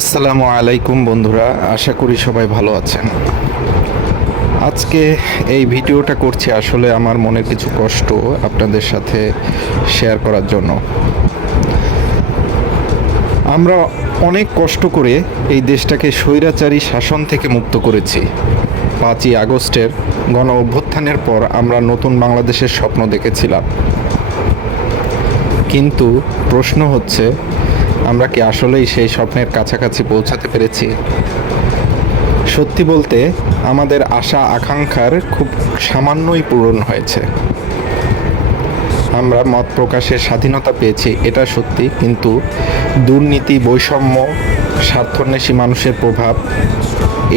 আসসালামু আলাইকুম বন্ধুরা, আশা করি সবাই ভালো আছেন। আজকে এই ভিডিওটা করছি আসলে আমার মনের কিছু কষ্ট আপনাদের সাথে শেয়ার করার জন্য। আমরা অনেক কষ্ট করে এই দেশটাকে স্বৈরাচারী শাসন থেকে মুক্ত করেছি। 5ই আগস্টের গণ অভ্যুত্থানের পর আমরা নতুন বাংলাদেশের স্বপ্ন দেখেছিলাম, কিন্তু প্রশ্ন হচ্ছে আমরা কি আসলেই সেই স্বপ্নের কাছাকাছি পৌঁছাতে পেরেছি? সত্যি বলতে আমাদের আশা আকাঙ্ক্ষার খুব সামান্যই পূরণ হয়েছে। আমরা মত প্রকাশের স্বাধীনতা পেয়েছি, এটা সত্যি, কিন্তু দুর্নীতি, বৈষম্য, স্বার্থান্বেষী মানুষের প্রভাব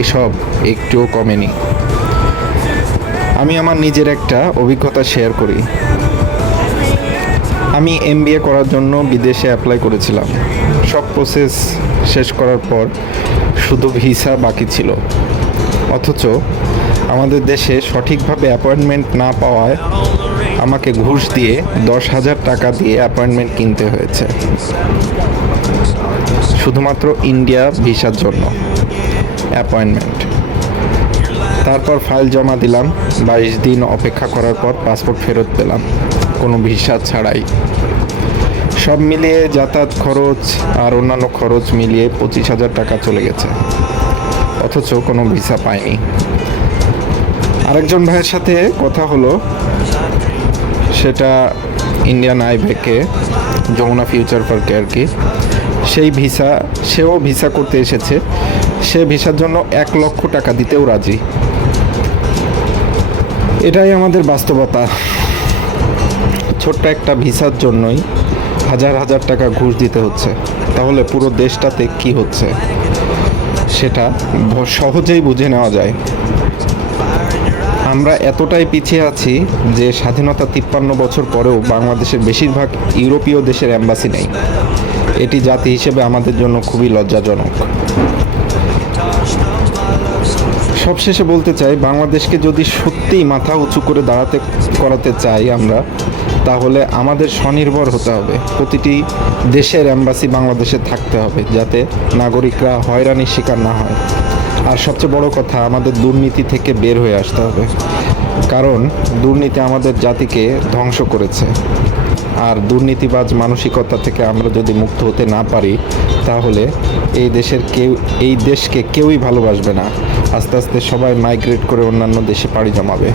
এসব একটুও কমেনি। আমি আমার নিজের একটা অভিজ্ঞতা শেয়ার করি। আমি MBA করার জন্য বিদেশে অ্যাপ্লাই করেছিলাম। সব প্রসেস শেষ করার পর শুধু ভিসা বাকি ছিল। অথচ আমাদের দেশে সঠিকভাবে অ্যাপয়েন্টমেন্ট না পাওয়ায় আমাকে ঘুষ দিয়ে 10,000 টাকা দিয়ে অ্যাপয়েন্টমেন্ট কিনতে হয়েছে, শুধুমাত্র ইন্ডিয়া ভিসার জন্য অ্যাপয়েন্টমেন্ট। তারপর ফাইল জমা দিলাম, 22 দিন অপেক্ষা করার পর পাসপোর্ট ফেরত পেলাম, কোনো ভিসা ছাড়াই। সব মিলিয়ে যাতায়াত খরচ আর অন্যান্য খরচ মিলিয়ে 25,000 টাকা চলে গেছে, অথচ কোনো ভিসা পাইনি। আরেকজন ভাইয়ের সাথে কথা হলো, সেটা ইন্ডিয়ান আইব্যাকে, যমুনা ফিউচার পার্কে আর কি। সেও ভিসা করতে এসেছে, সে ভিসার জন্য 1 লক্ষ টাকা দিতেও রাজি। এটাই আমাদের বাস্তবতা। ছোট্ট একটা ভিসার জন্যই হাজার হাজার টাকা ঘুষ দিতে হচ্ছে। তাহলে পুরো দেশটাতে কি হচ্ছে সেটা সহজেই বুঝে নেওয়া যায়। আমরা এতটাই পিছিয়ে আছি যে স্বাধীনতা 53 বছর পরেও বাংলাদেশের বেশিরভাগ ইউরোপীয় দেশের অ্যাম্বাসি নেই। এটি জাতি হিসেবে আমাদের জন্য খুবই লজ্জাজনক। সবশেষে বলতে চাই, বাংলাদেশকে যদি সত্যিই মাথা উঁচু করে করাতে চাই আমরা, তাহলে আমাদের স্বনির্ভর হতে হবে। প্রতিটি দেশের অ্যাম্বাসি বাংলাদেশে থাকতে হবে, যাতে নাগরিকরা হয়রানির শিকার না হয়। আর সবচেয়ে বড় কথা, আমাদের দুর্নীতি থেকে বের হয়ে আসতে হবে, কারণ দুর্নীতি আমাদের জাতিকে ধ্বংস করেছে। আর দুর্নীতিবাজ মানসিকতা থেকে আমরা যদি মুক্ত হতে না পারি, তাহলে এই দেশকে কেউই ভালোবাসবে না। আস্তে আস্তে সবাই মাইগ্রেট করে অন্যান্য দেশে পাড়ি জমাবে।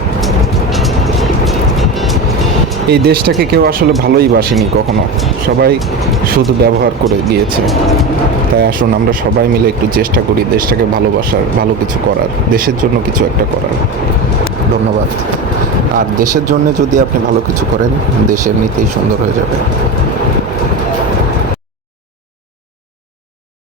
এই দেশটাকে কেউ আসলে ভালোই বাসেনি কখনো, সবাই শুধু ব্যবহার করে গিয়েছে। তাই আসুন আমরা সবাই মিলে একটু চেষ্টা করি দেশটাকে ভালোবাসার, ভালো কিছু করার, দেশের জন্য কিছু একটা করার। ধন্যবাদ। আর দেশের জন্য যদি আপনি ভালো কিছু করেন, দেশ এমনিতেই সুন্দর হয়ে যাবে।